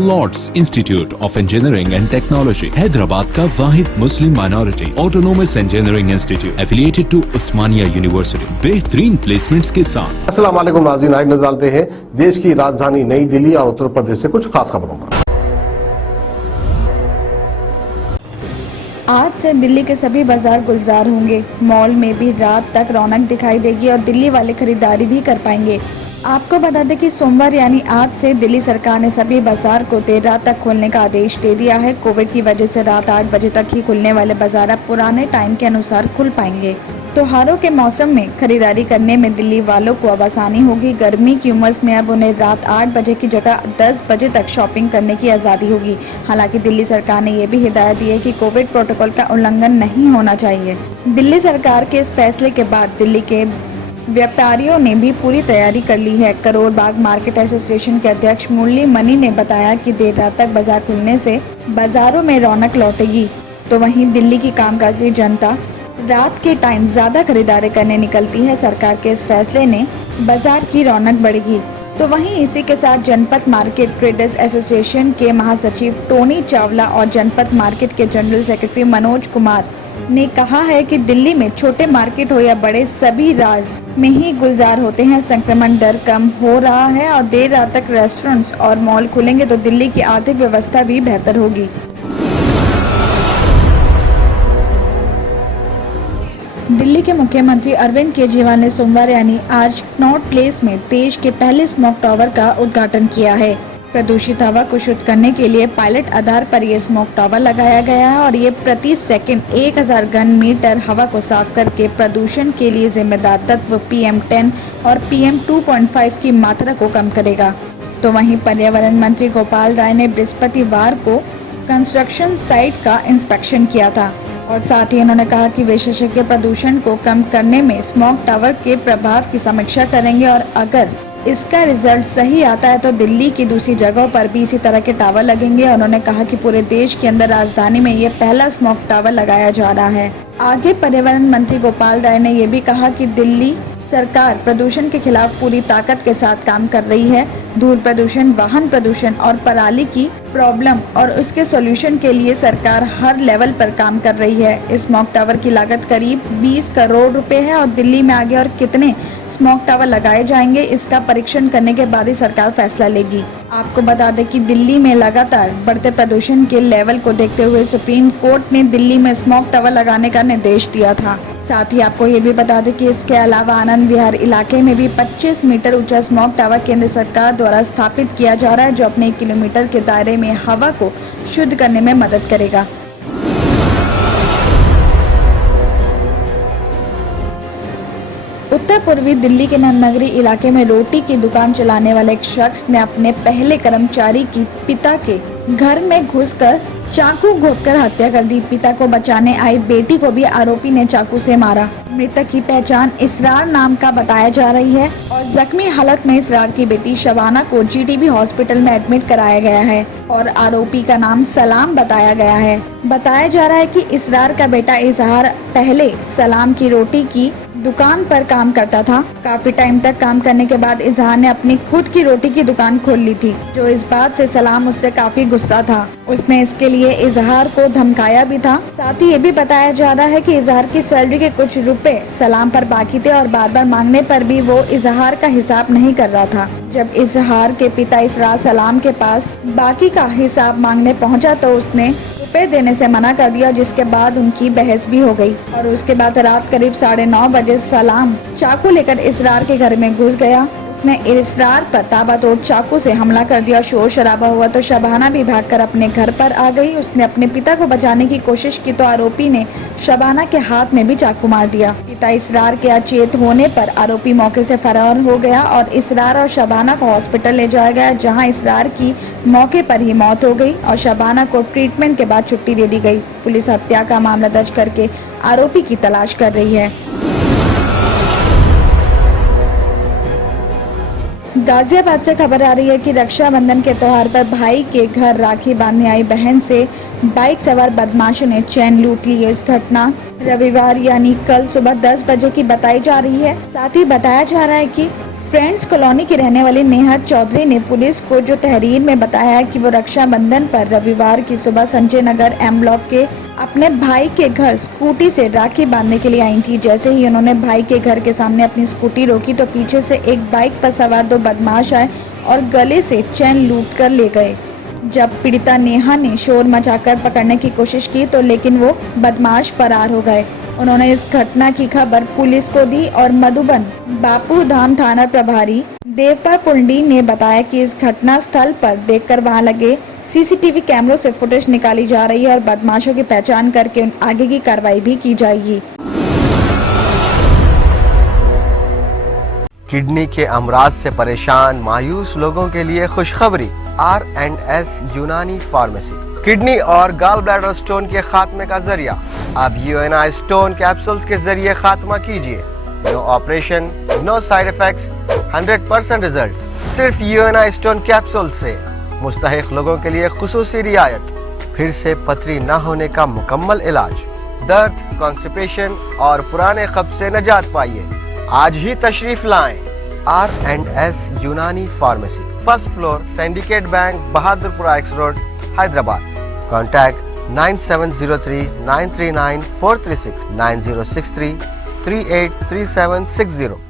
Lord's Institute of Engineering and Technology Hyderabad का वाहिद Muslim minority autonomous engineering institute affiliated to Osmania University बेहतरीन placements के साथ। अस्सलाम वालेकुम नाज़रीन, आज नजर डालते हैं देश की राजधानी नई दिल्ली और उत्तर प्रदेश से कुछ खास खबरों पर। आज से दिल्ली के सभी बाजार गुलजार होंगे। मॉल में भी रात तक रौनक दिखाई देगी और दिल्ली वाले खरीदारी भी कर पाएंगे। आपको बता दें कि सोमवार यानी आज से दिल्ली सरकार ने सभी बाजार को देर रात तक खोलने का आदेश दे दिया है। कोविड की वजह से रात 8 बजे तक ही खुलने वाले बाजार अब पुराने टाइम के अनुसार खुल पाएंगे। त्योहारों के मौसम में खरीदारी करने में दिल्ली वालों को अब आसानी होगी। गर्मी की उमस में अब उन्हें रात 8 बजे की जगह 10 बजे तक शॉपिंग करने की आज़ादी होगी। हालांकि दिल्ली सरकार ने ये भी हिदायत दी है कि कोविड प्रोटोकॉल का उल्लंघन नहीं होना चाहिए। दिल्ली सरकार के इस फैसले के बाद दिल्ली के व्यापारियों ने भी पूरी तैयारी कर ली है। करोल बाग मार्केट एसोसिएशन के अध्यक्ष मुरली मनी ने बताया कि देर रात तक बाजार खुलने से बाजारों में रौनक लौटेगी। तो वहीं दिल्ली की कामकाजी जनता रात के टाइम ज्यादा खरीदारी करने निकलती है। सरकार के इस फैसले ने बाजार की रौनक बढ़ेगी। तो वहीं इसी के साथ जनपद मार्केट ट्रेडर्स एसोसिएशन के महासचिव टोनी चावला और जनपद मार्केट के जनरल सेक्रेटरी मनोज कुमार ने कहा है कि दिल्ली में छोटे मार्केट हो या बड़े, सभी राज में ही गुलजार होते हैं। संक्रमण दर कम हो रहा है और देर रात तक रेस्टोरेंट्स और मॉल खुलेंगे तो दिल्ली की आर्थिक व्यवस्था भी बेहतर होगी। दिल्ली के मुख्यमंत्री अरविंद केजरीवाल ने सोमवार यानी आज कनॉट प्लेस में देश के पहले स्मोक टावर का उद्घाटन किया है। प्रदूषित हवा को शुद्ध करने के लिए पायलट आधार पर यह स्मोक टावर लगाया गया है और ये प्रति सेकंड 1000 घन मीटर हवा को साफ करके प्रदूषण के लिए जिम्मेदार तत्व PM10 और PM 2.5 की मात्रा को कम करेगा। तो वहीं पर्यावरण मंत्री गोपाल राय ने बृहस्पतिवार को कंस्ट्रक्शन साइट का इंस्पेक्शन किया था और साथ ही उन्होंने कहा कि विशेषज्ञ प्रदूषण को कम करने में स्मोक टावर के प्रभाव की समीक्षा करेंगे और अगर इसका रिजल्ट सही आता है तो दिल्ली की दूसरी जगहों पर भी इसी तरह के टावर लगेंगे। उन्होंने कहा कि पूरे देश के अंदर राजधानी में ये पहला स्मोक टावर लगाया जा रहा है। आगे पर्यावरण मंत्री गोपाल राय ने ये भी कहा कि दिल्ली सरकार प्रदूषण के खिलाफ पूरी ताकत के साथ काम कर रही है। धूल प्रदूषण, वाहन प्रदूषण और पराली की प्रॉब्लम और उसके सॉल्यूशन के लिए सरकार हर लेवल पर काम कर रही है। इस स्मोक टावर की लागत करीब 20 करोड़ रुपए है और दिल्ली में आगे और कितने स्मोक टावर लगाए जाएंगे इसका परीक्षण करने के बाद ही सरकार फैसला लेगी। आपको बता दें कि दिल्ली में लगातार बढ़ते प्रदूषण के लेवल को देखते हुए सुप्रीम कोर्ट ने दिल्ली में स्मोक टावर लगाने का निर्देश दिया था। साथ ही आपको ये भी बता दें कि इसके अलावा आनंद विहार इलाके में भी 25 मीटर ऊंचा स्मोक टावर केंद्र सरकार द्वारा स्थापित किया जा रहा है, जो अपने 1 किलोमीटर के दायरे में हवा को शुद्ध करने में मदद करेगा। उत्तर पूर्वी दिल्ली के नगरी इलाके में रोटी की दुकान चलाने वाले एक शख्स ने अपने पहले कर्मचारी की पिता के घर में घुसकर चाकू घोंपकर हत्या कर दी। पिता को बचाने आई बेटी को भी आरोपी ने चाकू से मारा। मृतक की पहचान इसरार नाम का बताया जा रही है और जख्मी हालत में इसरार की बेटी शबाना को GTB हॉस्पिटल में एडमिट कराया गया है और आरोपी का नाम सलाम बताया गया है। बताया जा रहा है कि इसरार का बेटा इजहार पहले सलाम की रोटी की दुकान पर काम करता था। काफी टाइम तक काम करने के बाद इजहार ने अपनी खुद की रोटी की दुकान खोल ली थी, जो इस बात से सलाम उससे काफी गुस्सा था। उसने इसके लिए इजहार को धमकाया भी था। साथ ही ये भी बताया जा रहा है कि इजहार की सैलरी के कुछ रुपए सलाम पर बाकी थे और बार बार मांगने पर भी वो इजहार का हिसाब नहीं कर रहा था। जब इजहार के पिता इसरार सलाम के पास बाकी का हिसाब मांगने पहुंचा तो उसने रुपए देने से मना कर दिया, जिसके बाद उनकी बहस भी हो गई और उसके बाद रात करीब 9:30 बजे सलाम चाकू लेकर इसरार के घर में घुस गया। उसने इसरार पर ताबड़तोड़ चाकू से हमला कर दिया। शोर शराबा हुआ तो शबाना भी भागकर अपने घर पर आ गई। उसने अपने पिता को बचाने की कोशिश की तो आरोपी ने शबाना के हाथ में भी चाकू मार दिया। पिता इसरार के अचेत होने पर आरोपी मौके से फरार हो गया और इसरार और शबाना को हॉस्पिटल ले जाया गया, जहां इसरार की मौके पर ही मौत हो गई और शबाना को ट्रीटमेंट के बाद छुट्टी दे दी गई। पुलिस हत्या का मामला दर्ज करके आरोपी की तलाश कर रही है। गाजियाबाद से खबर आ रही है कि रक्षाबंधन के त्योहार पर भाई के घर राखी बांधने आई बहन से बाइक सवार बदमाशों ने चैन लूट ली। इस घटना रविवार यानी कल सुबह 10 बजे की बताई जा रही है। साथ ही बताया जा रहा है कि फ्रेंड्स कॉलोनी की रहने वाली नेहा चौधरी ने पुलिस को जो तहरीर में बताया कि वो रक्षाबंधन पर रविवार की सुबह संजय नगर एम ब्लॉक के अपने भाई के घर स्कूटी से राखी बांधने के लिए आई थी। जैसे ही उन्होंने भाई के घर के सामने अपनी स्कूटी रोकी तो पीछे से एक बाइक पर सवार 2 बदमाश आए और गले से चैन लूट कर ले गए। जब पीड़िता नेहा ने शोर मचाकर पकड़ने की कोशिश की तो लेकिन वो बदमाश फरार हो गए। उन्होंने इस घटना की खबर पुलिस को दी और मधुबन बापू धाम थाना प्रभारी देवपाल पुंडी ने बताया कि इस घटना स्थल पर देखकर वहां लगे सीसीटीवी कैमरों से फुटेज निकाली जा रही है और बदमाशों की पहचान करके आगे की कार्रवाई भी की जाएगी। किडनी के अमराज से परेशान मायूस लोगों के लिए खुशखबरी, R&S यूनानी फार्मेसी किडनी और गॉल ब्लैडर स्टोन के खात्मे का जरिया। अब UNI स्टोन कैप्सूल्स के जरिए खात्मा कीजिए। No operation, no side effects, 100% result. सिर्फ UNI स्टोन कैप्सूल से मुस्तहिक लोगों के लिए खुसूसी रियायत। फिर से पथरी न होने का मुकम्मल इलाज, दर्द, कॉन्स्टिपेशन और पुराने कब्ज से निजात पाइए। आज ही तशरीफ लाएं। R&S यूनानी pharmacy, first floor, syndicate bank, Bahadurpura x road, Hyderabad. Contact 9703 939 436 9063 383760।